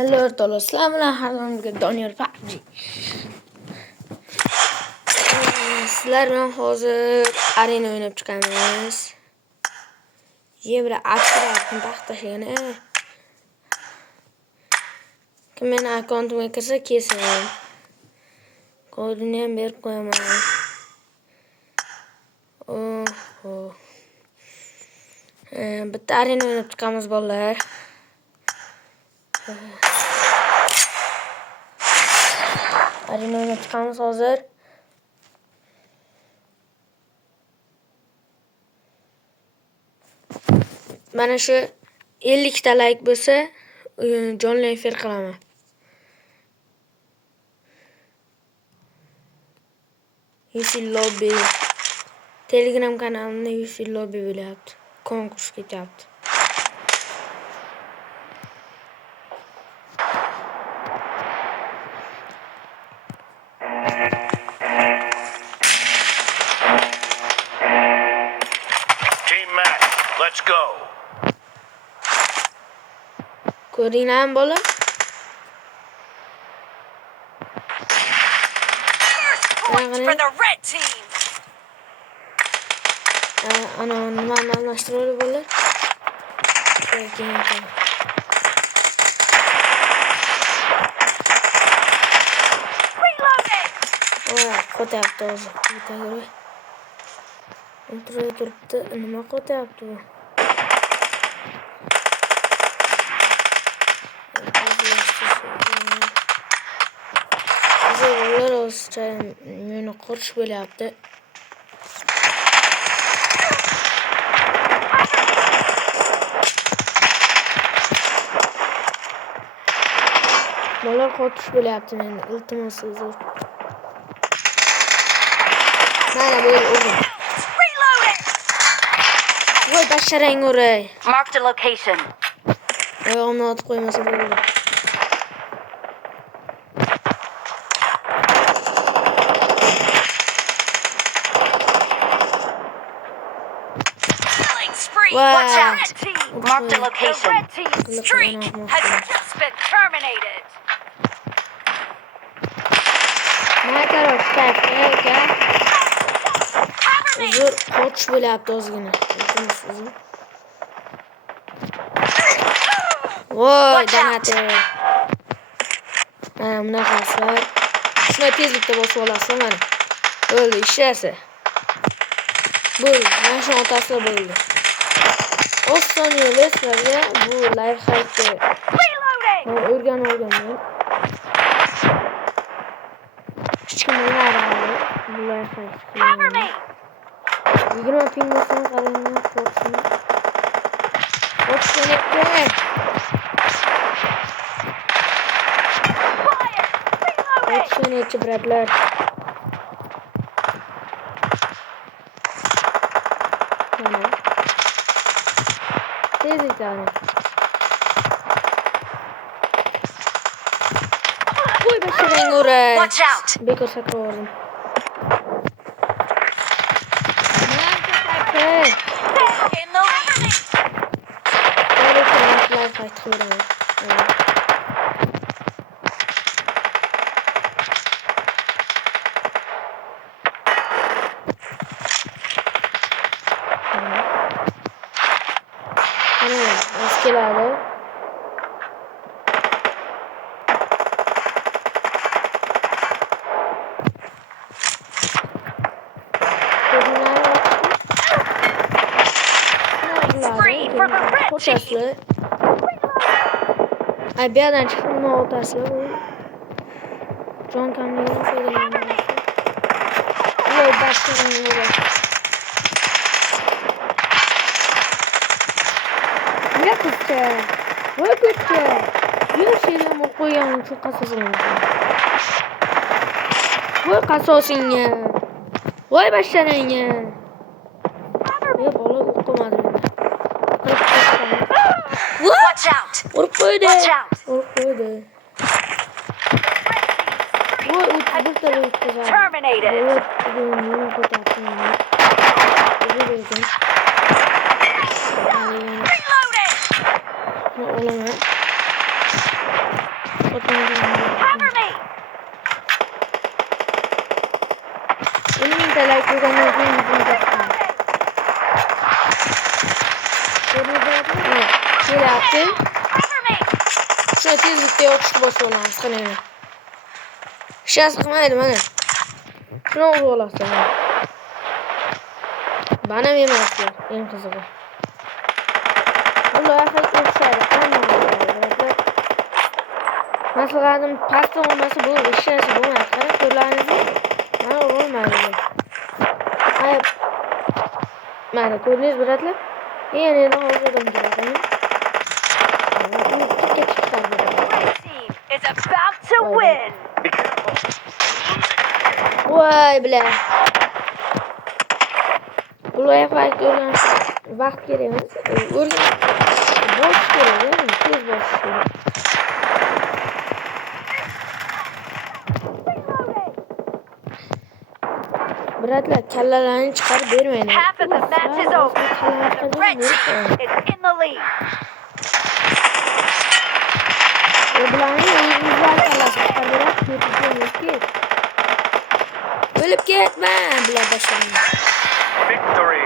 Hello do'stlar, bilan hammamizga Doniyor PUBG. Sizlar bilan hozir arena o'ynab chiqamiz. Yevra aktivni taxtashigini. Kim meni akkauntimga kirsa kelsin. Kodini ham berib qo'yaman. Bitta arena o'ynab chiqamiz bolalar. Arena o'ynab chiqamiz hozir. Mana shu 50 ta like bo'lsa, jonli efir qilaman. Yusi Lobby Telegram kanalimda Yusi Lobby bo'lyapti. Konkurs ketyapti. Team match, let's go. Ko'ringlarmi bola? Point for the red team. Ana nimani almashtiradi bola? Reloading. Qo'tyapti hozir. O'tirib turibdi. Nima qo'tyapti bu? Bolalar o'zcha meni qurish bo'lyapti. Bolalar qotish bo'lyapti meni. Iltimos uzr. Mana bu o'g'lim. Reloading. Voy basharang o'ray. Marked a location. Oyog'imni otib qo'ymasa bo'ladi. Killing spree. Wow. Watch out. Red team. Marked a location. The red team's streak has just been terminated. Uzr, qotish bo'lyapti ozgina. Uzr. Voy, danate. Mana bunaqasilar. Shuni tezlikda bosib olasizlar mana. Bo'ldi, ishlayapti. Bo'ldi, mana shu otasi bo'ldi. Oston yo'llarga bu live hackni o'rgandim. Hech kim bilmaydi bu live hackni. 20 pingosini qaranglar, qo'rqsin. Qo'rqsin ekan. Qo'rqsin bratlar. Mana. Tezliklar. Voy basharang o'ray. Watch out. Bekor sakraverdim. In the lead. Eskelade. Spree for the red team. Ay bir yerden çıkıp bunu ortasına bu. John Camille'nin söyleyenleri. Yok başlarına yok. Ne kızca? Ne kızca? Yok şeylerimi koyalım çok kasasın. Vay kasasın ya. Vay başlarına ya. Ya balı okumadım. Watch out. Vurup koydu. Watch out. Vurup koydu. Vay uçtu tabii uçtu. Terminated. Evet, bunu kotarsın. Reloading. Ne olamaz. Cover me! Elimizde like koygandan keyin yüzümüzde evet, kelyapti. Cover me! Shuna tezlikda yoqishni boshlaymiz. Qani. Hech narsa qilmaydi mana. Shuni urib olasan. Bana ham emaslar, eng qizig'i. Bular haqiqatga o'xshaydi. Maslahatim past olmasa bu hech narsa bo'lmaydi. Qarang, ko'rlaringizmi? Mana bo'lmaydi. Ay, mana ko'rdingiz biratlar? Yana hozirdan keladi. Red team is about to win! Be careful. Voy bile. Buraya fark öğren. Vakt gereğimiz. Öğren. Boş gereği değil mi? Tez boş gereği. Biratlar kallalarını çıkarıp vermeyin. Half of the match is over. The red team is in the lead. Öbürlerini yüzler kallası çıkarıp götüreceğim. Ölüp gitme bile başlamıyor. Victory.